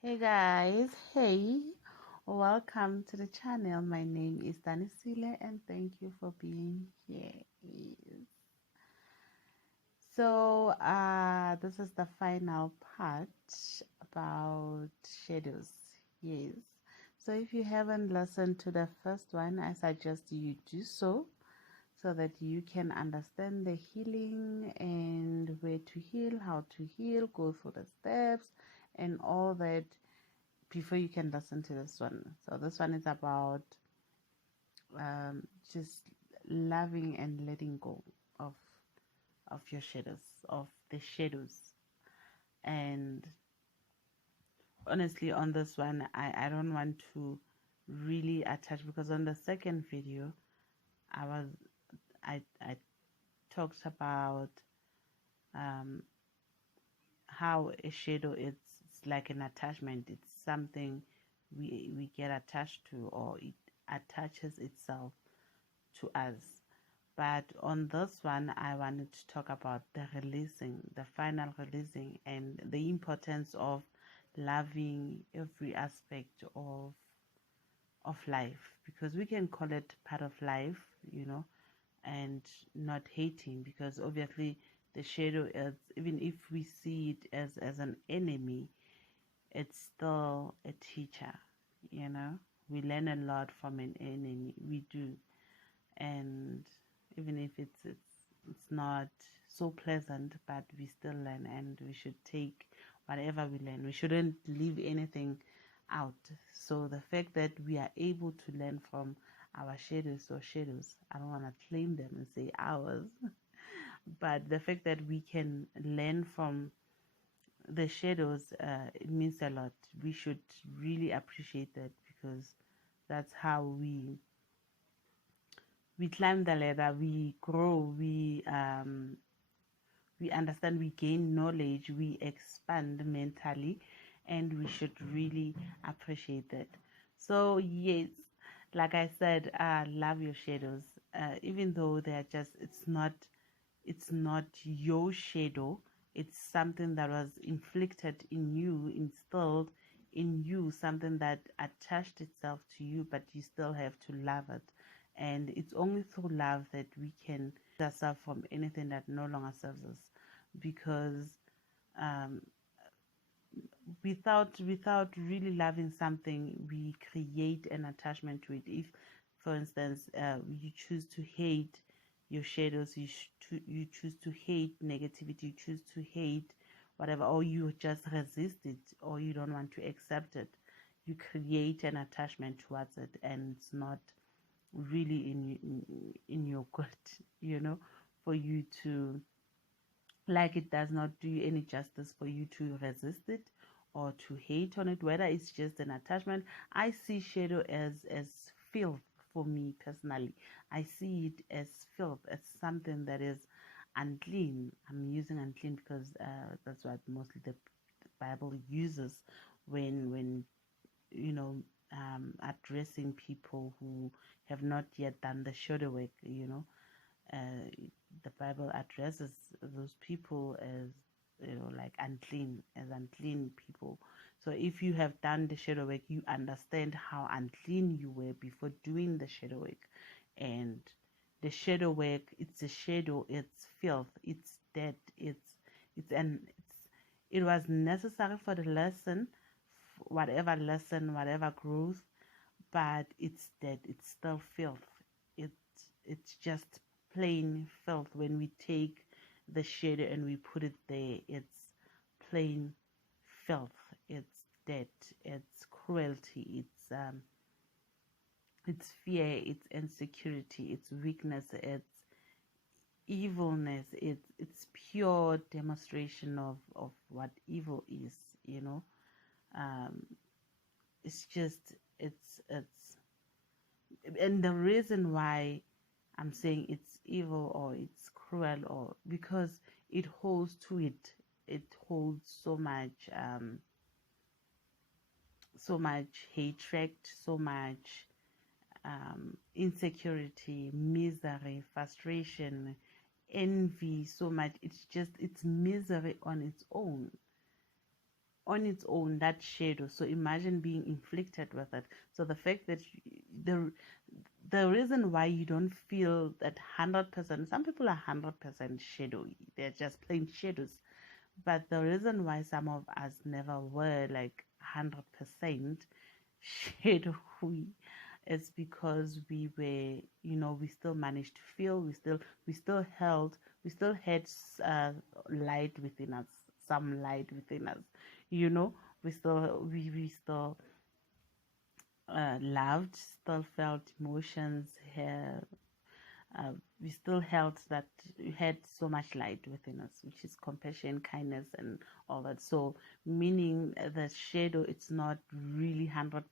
Hey guys, hey, welcome to the channel. My name is Danisile and thank you for being here. So, this is the final part about shadows. Yes. So, if you haven't listened to the first one, I suggest you do so that you can understand the healing and where to heal, how to heal, go through the steps and all that before you can listen to this one. So this one is about just loving and letting go of your shadows, of the shadows. And honestly, on this one, I don't want to really attach, because on the second video, I talked about how a shadow it's like an attachment. It's something we get attached to, or it attaches itself to us. But on this one, I wanted to talk about the releasing, the final releasing, and the importance of loving every aspect of life, because we can call it part of life, and not hating, because obviously the shadow is, even if we see it as an enemy, it's still a teacher. We learn a lot from an enemy, we do. And even if it's not so pleasant, but we still learn, and we should take whatever we learn. We shouldn't leave anything out. So the fact that we are able to learn from our shadows, I don't want to claim them and say ours, but the fact that we can learn from the shadows, it means a lot. We should really appreciate that, because that's how we climb the ladder, we grow, we understand, we gain knowledge, we expand mentally, and we should really appreciate that. So yes, like I said, love your shadows, even though they're just, it's not your shadow. It's something that was inflicted in you, instilled in you, something that attached itself to you, but you still have to love it. And it's only through love that we can ourselves from anything that no longer serves us, because without really loving something, we create an attachment to it. If, for instance, you choose to hate your shadows, you choose to hate negativity, you choose to hate whatever, or you just resist it, or you don't want to accept it, you create an attachment towards it, and it's not really in your good, for you to, like, it does not do you any justice for you to resist it or to hate on it, whether it's just an attachment. I see shadow as filth. For me personally, I see it as filth, as something that is unclean. I'm using unclean because that's what mostly the Bible uses when addressing people who have not yet done the shadow work. uh, the Bible addresses those people as, like unclean, as unclean people. So if you have done the shadow work, you understand how unclean you were before doing the shadow work. And the shadow work, it's a shadow, it's filth, it's dead, it was necessary for the lesson, whatever growth, but it's dead, it's still filth. It's just plain filth. When we take the shadow and we put it there, it's plain filth, it's dead, it's cruelty, it's fear, it's insecurity, it's weakness, it's evilness, it's pure demonstration of what evil is. It's just, it's and the reason why I'm saying it's evil or it's cruel, or because it holds to it, it holds so much hatred, so much insecurity, misery, frustration, envy, so much. It's misery on its own. on its own, that shadow. So imagine being inflicted with it. So the fact that the reason why you don't feel that 100%, some people are 100% shadowy, they're just plain shadows. But the reason why some of us never were like 100% shadowy is because we were, we still managed to feel, we still had light within us, some light within us, we still loved, still felt emotions here. We still held that we had so much light within us, which is compassion, kindness, and all that. So, meaning the shadow, it's not really 100%.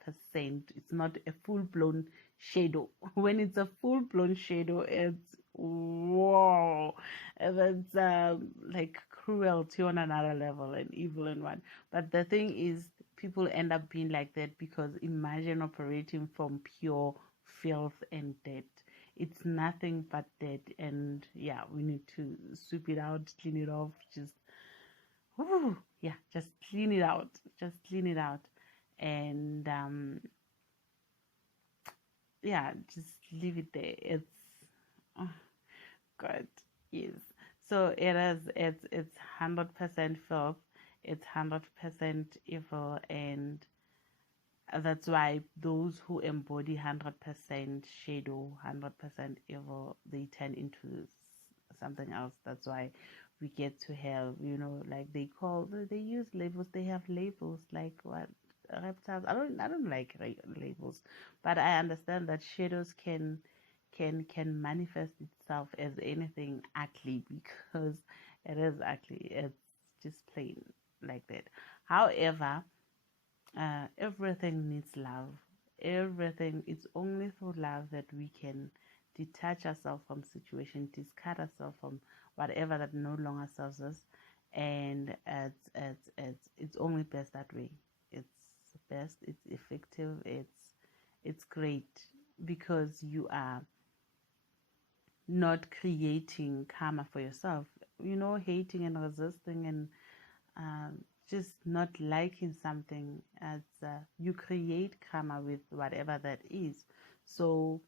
It's not a full-blown shadow. When it's a full-blown shadow, it's whoa, that's like cruelty on another level and evil in one. But the thing is, people end up being like that because imagine operating from pure filth and dirt. It's nothing but dead, and yeah, we need to sweep it out, clean it off, just just clean it out, and just leave it there. It's oh, God, yes. So it's 100% filth, it's 100% evil, and that's why those who embody 100% shadow, 100% evil, they turn into something else. That's why we get to have, like they use labels. They have labels like what, reptiles. I don't like labels, but I understand that shadows can manifest itself as anything ugly because it is ugly. It's just plain like that. However, everything needs love. Everything, it's only through love that we can detach ourselves from situation, discard ourselves from whatever that no longer serves us, and it's only best that way. It's best. It's effective. It's great because you are not creating karma for yourself. Hating and resisting and just not liking something, as you create karma with whatever that is. So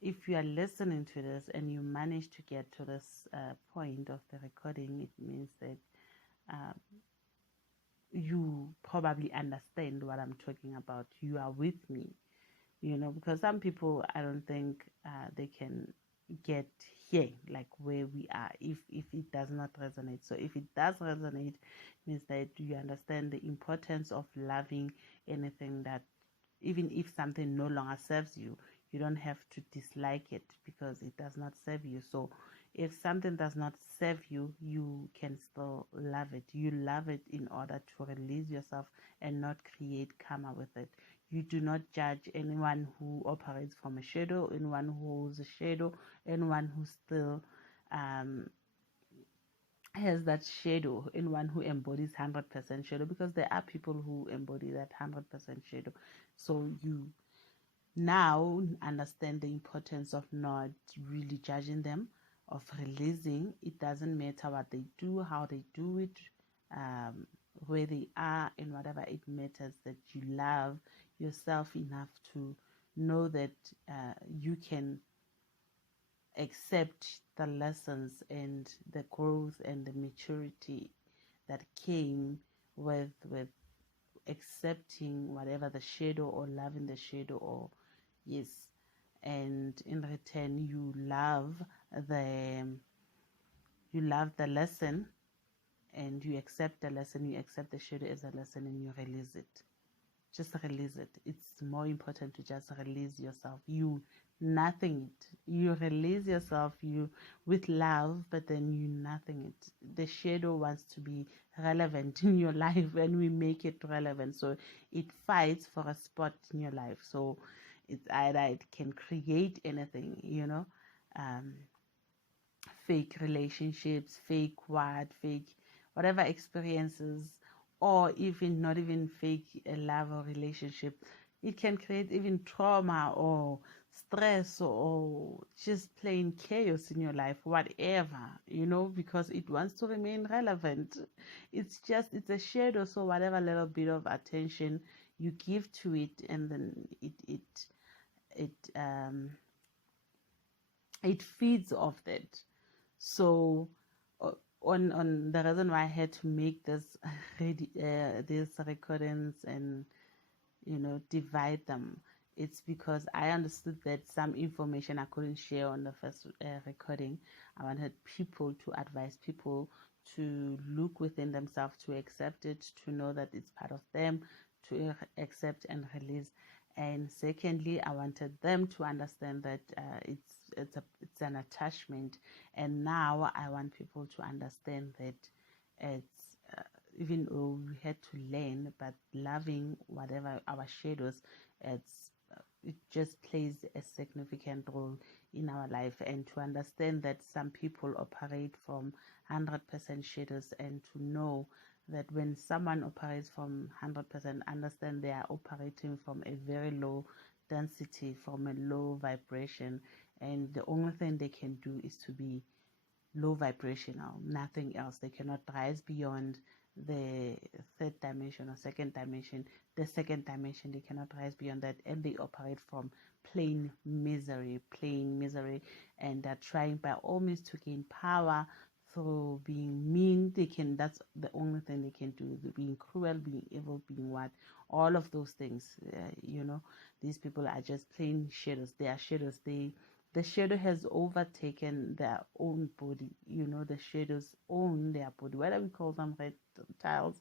if you are listening to this and you manage to get to this point of the recording, it means that you probably understand what I'm talking about. You are with me, because some people, I don't think they can get here, like where we are, if it does not resonate. So if it does resonate, means that you understand the importance of loving anything, that even if something no longer serves you, you don't have to dislike it because it does not serve you. So if something does not serve you, you can still love it. You love it in order to release yourself and not create karma with it. You do not judge anyone who operates from a shadow, anyone who holds a shadow, anyone who still has that shadow, anyone who embodies 100% shadow, because there are people who embody that 100% shadow. So you now understand the importance of not really judging them, of releasing. It doesn't matter what they do, how they do it, where they are, and whatever. It matters that you love yourself enough to know that you can accept the lessons and the growth and the maturity that came with accepting whatever the shadow, or loving the shadow, or yes, and in return you love the lesson, and you accept the lesson, you accept the shadow as a lesson, and you release it. Just release it. It's more important to just release yourself. You nothing it. You release yourself, you with love, but then you nothing it. The shadow wants to be relevant in your life, and we make it relevant. So it fights for a spot in your life. So it's either it can create anything, fake relationships, fake whatever experiences, or even not even fake love or relationship. it can create even trauma or stress or just plain chaos in your life, whatever, because it wants to remain relevant. It's a shadow, so whatever little bit of attention you give to it, and then it um it feeds off that. So on the reason why I had to make these recordings and divide them, it's because I understood that some information I couldn't share on the first recording. I wanted people to advise people to look within themselves, to accept it, to know that it's part of them, to accept and release. And secondly, I wanted them to understand that it's an attachment. And now I want people to understand that it's even though we had to learn, but loving whatever our shadows, it just plays a significant role in our life. And to understand that some people operate from 100% shadows, and to know that when someone operates from 100%, understand they are operating from a very low density, from a low vibration, and the only thing they can do is to be low vibrational, nothing else. They cannot rise beyond the third dimension or second dimension. The second dimension, they cannot rise beyond that, and they operate from plain misery, and they're trying by all means to gain power through being mean. That's the only thing they can do, being cruel, being evil, being what, all of those things. These people are just plain shadows. They are shadows. The shadow has overtaken their own body. The shadows own their body, whether we call them reptiles,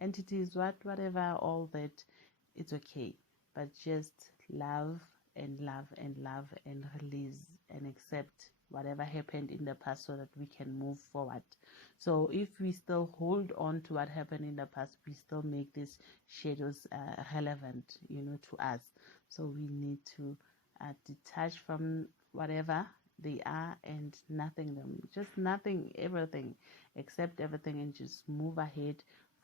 entities, whatever, all that, it's okay. But just love and love and love and release and accept whatever happened in the past, so that we can move forward. So if we still hold on to what happened in the past, we still make these shadows relevant, to us. So we need to detach from whatever they are, and nothing them, just nothing everything, accept everything, and just move ahead.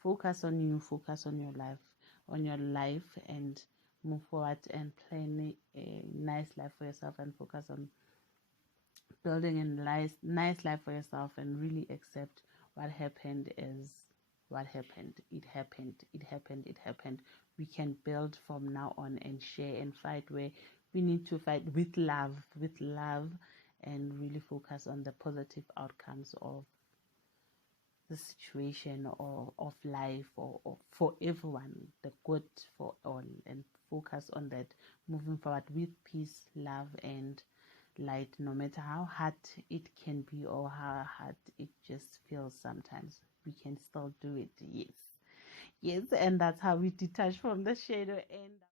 Focus on you, focus on your life, and move forward and plan a nice life for yourself, and focus on building a nice life for yourself, and really accept what happened is what happened. It happened. We can build from now on, and share and fight where we need to fight with love, and really focus on the positive outcomes of the situation, or of life, or for everyone, the good for all, and focus on that, moving forward with peace, love, and light, no matter how hard it can be, or how hard it just feels sometimes. We can still do it. Yes, and that's how we detach from the shadow. And